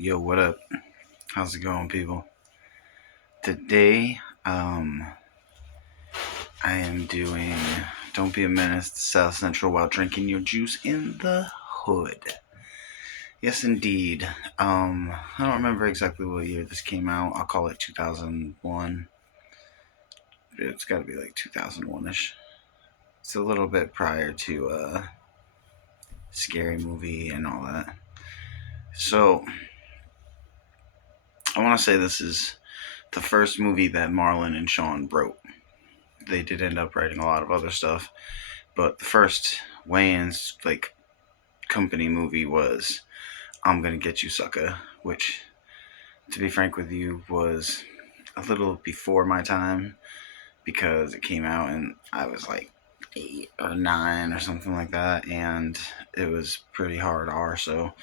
Yo, what up? How's it going, people? Today, I am doing Don't Be a Menace to South Central while drinking your juice in the hood. Yes, indeed. I don't remember exactly what year this came out. I'll call it 2001. It's got to be like 2001 ish. It's a little bit prior to Scary Movie and all that. So, I want to say this is the first movie that Marlon and Sean wrote. They did end up writing a lot of other stuff, but the first Wayans company movie was "I'm Gonna Get You, Sucker," which, to be frank with you, was a little before my time because it came out and I was like 8 or 9 or something like that, and it was pretty hard R. So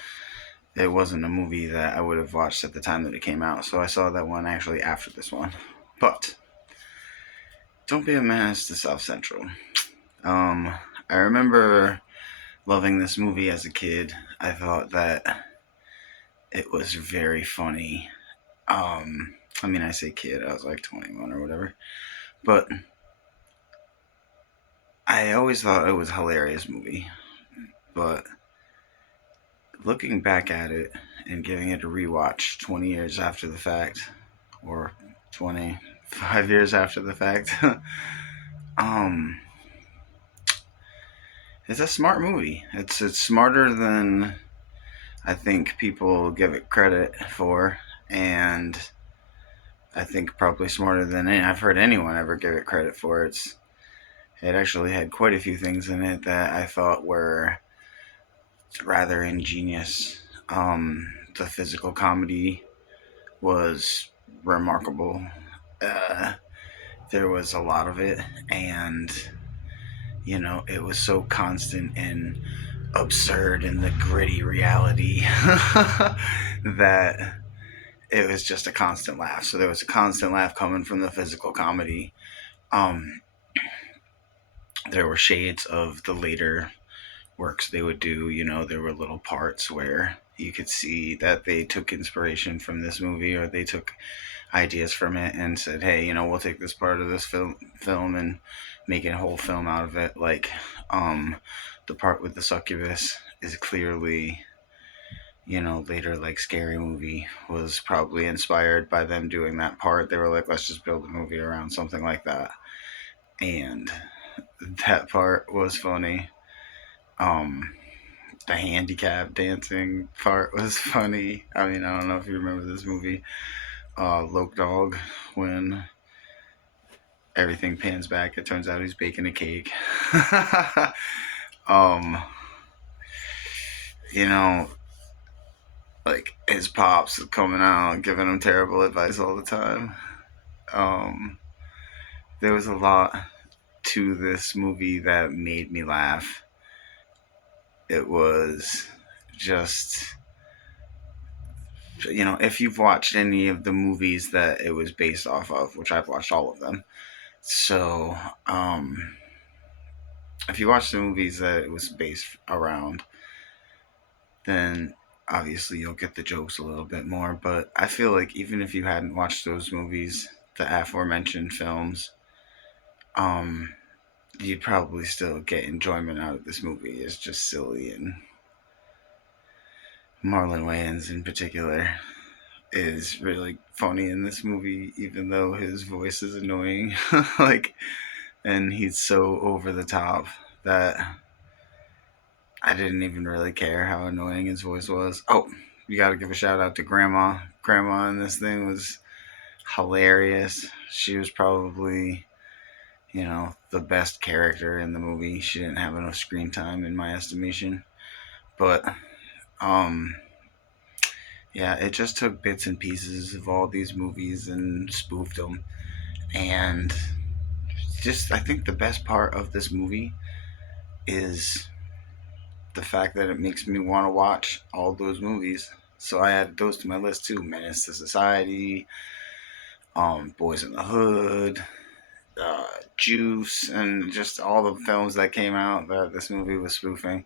it wasn't a movie that I would have watched at the time that it came out. So I saw that one actually after this one. But Don't Be a Menace to South Central. Um, I remember loving this movie as a kid. I thought that it was very funny. I say kid, I was like 21 or whatever. But I always thought it was a hilarious movie. But looking back at it and giving it a rewatch 20 years after the fact, or 25 years after the fact, um, it's a smart movie. It's smarter than I think people give it credit for, and I think probably smarter than I've heard anyone ever give it credit for. It actually had quite a few things in it that I thought were rather ingenious. The physical comedy was remarkable. Uh, there was a lot of it, and it was so constant and absurd in the gritty reality that it was just a constant laugh. So there was a constant laugh coming from the physical comedy. Um, there were shades of the later works they would do. There were little parts where you could see that they took inspiration from this movie, or they took ideas from it and said, "Hey, we'll take this part of this film and make a whole film out of it." Like, the part with the succubus is clearly, later like Scary Movie was probably inspired by them doing that part. They were like, let's just build a movie around something like that, and that part was funny. Um, the handicap dancing part was funny. I mean, I don't know if you remember this movie, Loke Dog, when everything pans back, it turns out he's baking a cake. um, you know, like his pops coming out giving him terrible advice all the time. Um, there was a lot to this movie that made me laugh. It was just, if you've watched any of the movies that it was based off of, which I've watched all of them. So, if you watch the movies that it was based around, then obviously you'll get the jokes a little bit more. But I feel like even if you hadn't watched those movies, the aforementioned films, um, you'd probably still get enjoyment out of this movie. It's just silly, and Marlon Wayans in particular is really funny in this movie, even though his voice is annoying. And he's so over the top that I didn't even really care how annoying his voice was. Oh, you got to give a shout out to Grandma. Grandma in this thing was hilarious. She was probably, the best character in the movie. She didn't have enough screen time in my estimation. But, um, yeah, it just took bits and pieces of all these movies and spoofed them. And just, I think the best part of this movie is the fact that it makes me want to watch all those movies. So I added those to my list too: Menace to Society, Boys in the Hood, Juice, and just all the films that came out that this movie was spoofing.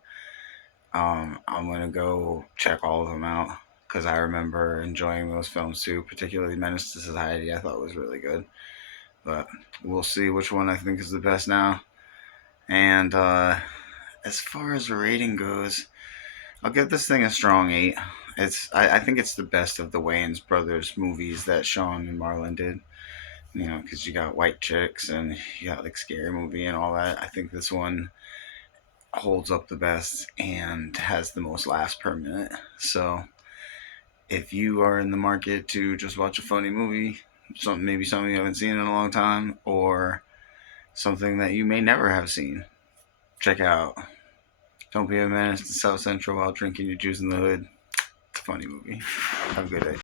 I'm gonna go check all of them out because I remember enjoying those films too, particularly Menace to Society. I thought was really good, but we'll see which one I think is the best now. And as far as the rating goes, I'll give this thing a strong 8. I think it's the best of the Wayans brothers movies that Sean and Marlon did. You know, because you got White Chicks and you got like Scary Movie and all that. I think this one holds up the best and has the most laughs per minute. So if you are in the market to just watch a funny movie, maybe something you haven't seen in a long time, or something that you may never have seen, check out Don't Be a Menace to South Central While Drinking Your Juice in the Hood. It's a funny movie. Have a good day.